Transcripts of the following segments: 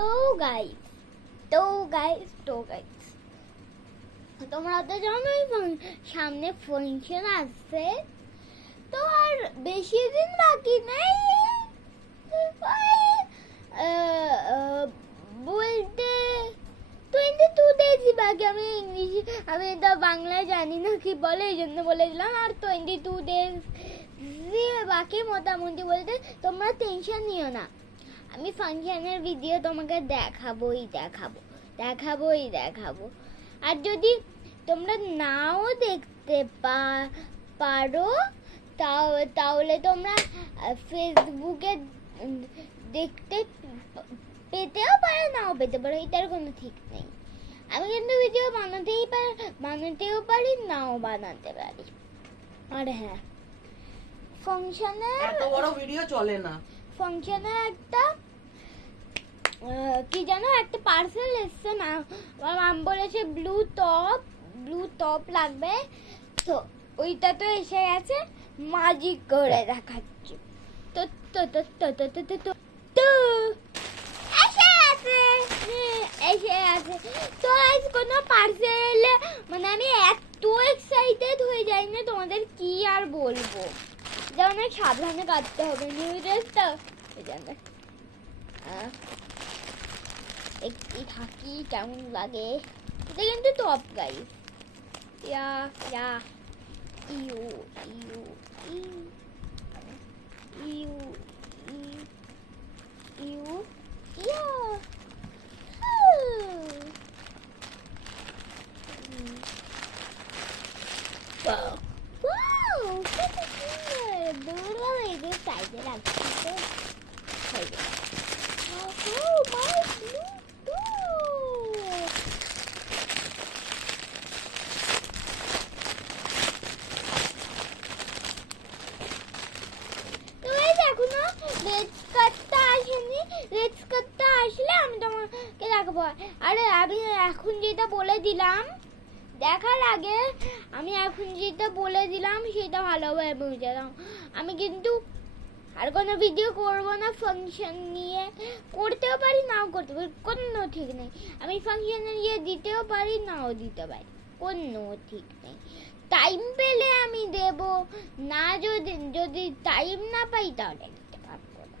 তো গাইস তো গাইস তোমরা তো জানোই সামনে ফাংশন আসছে, তো আর বেশি দিন বাকি নেই। বলতে 22 days বাকি। আমি তো বাংলায় জানি না কি বলে, এই জন্য বলে দিলাম। আর 22 days বাকি মোটামুটি। বলতে তোমরা টেনশন নিও না, আমি ফাংশনের ভিডিও তোমাকে দেখাবোই। আর যদি তোমরা নাও দেখতে পারো তাহলে তোমরা ফেসবুকে দেখতে পেতেও পারো, নাও পেতে পারো, এটার কোনো ঠিক নেই। আমি কিন্তু ভিডিও বানাতেও পারি, নাও বানাতে পারি। আর হ্যাঁ, ফাংশনে এত বড় ভিডিও চলে না। ফাংশনে একটা কি জানো, একটা পার্সেল এসছে না, আমার মাম বলেছে ব্লু টপ লাগবে, তো ওইটা তো এসে গেছে, ম্যাজিক করে দেখাচ্ছি। তো তো তো তো তো তো তো তো তো এসে আছে। তো আজ কোনো পার্সেল, মানে আমি এত এক্সাইটেড হয়ে যাই না, তোমাদের কি আর বলবো। যেমন সাবধানে কাটতে হবে নিউ ড্রেসটা, ওই জন্য একটি থাকি কেমন লাগে। এটা কিন্তু top guys, yeah you you you you you yeah Wow! Wow! কত সুন্দর! দূরও এদের সাইডে রাখছি তো। Oh my Bluetooth! তো এই দেখো না, রেড স্কার্টটা আসেনি। রেড স্কার্টটা আসলে আমি তোমাকে দেখাবো। আরে আমি এখন যেটা বলে দিলাম দেখার আগে, আমি এখন যেটা বলে দিলাম সেটা ভালোভাবে বুঝে দাও। আমি কিন্তু আর কোনো ভিডিও করবো না ফাংশন নিয়ে। করতেও পারি, নাও করতে পারি, কোনো ঠিক নেই। আমি ফাংশনে গিয়ে দিতেও পারি, নাও দিতে পারি, কোনো ঠিক নেই। টাইম পেলে আমি দেব না, যদি টাইম না পাই তাহলে দিতে পারবো না।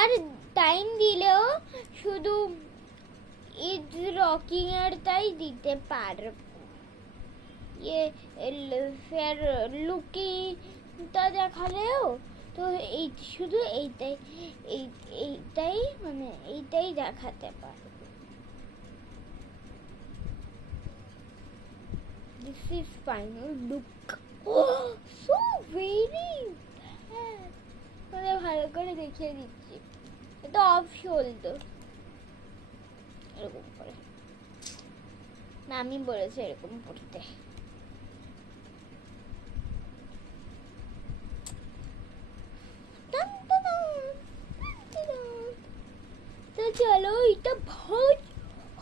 আর টাইম দিলেও শুধু ইজ রকিং এর তাই দিতে পারবো। ফের লুকিংটা দেখালেও তো এই শুধু এইটাই মানে এইটাই দেখাতে পারবো। This is final look. Oh, so very bad. মানে ভালো করে দেখিয়ে দিচ্ছি, এটা অফ শোল্ডার, এরকম করে না, আমি বলেছি এরকম পড়তে। তো চলো এটা ভাজ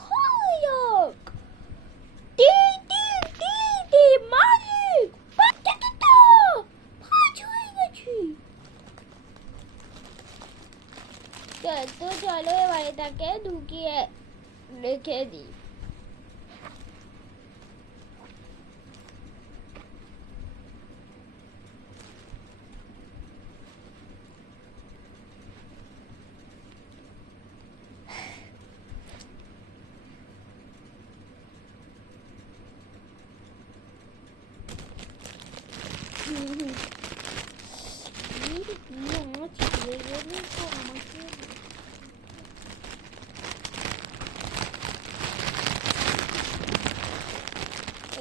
হয়ে যাক। মালিক ভাজ হয়ে গেছি। তো চলো এবার এটাকে ঢুকিয়ে রেখে দিই।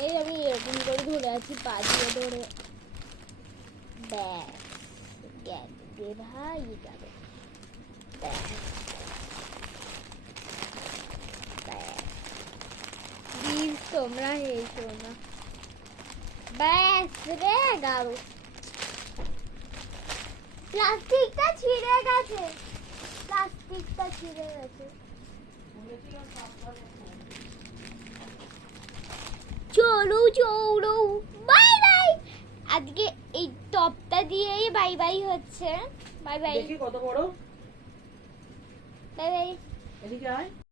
এই আমি এরকম করে ধরে আছি, পা দিয়ে ধরে, ব্যাস গেছে ভাই যাবে। প্লিজ তোমরা হেসো না, ব্যাস রে গাও। প্লাস্টিকটা ছিঁড়ে গেছে। চলো বাই বাই। আজকে এই টপটা দিয়েই বাই বাই হচ্ছে। Bye bye. দেখি কত বড়। Bye bye. এদিকে আয়।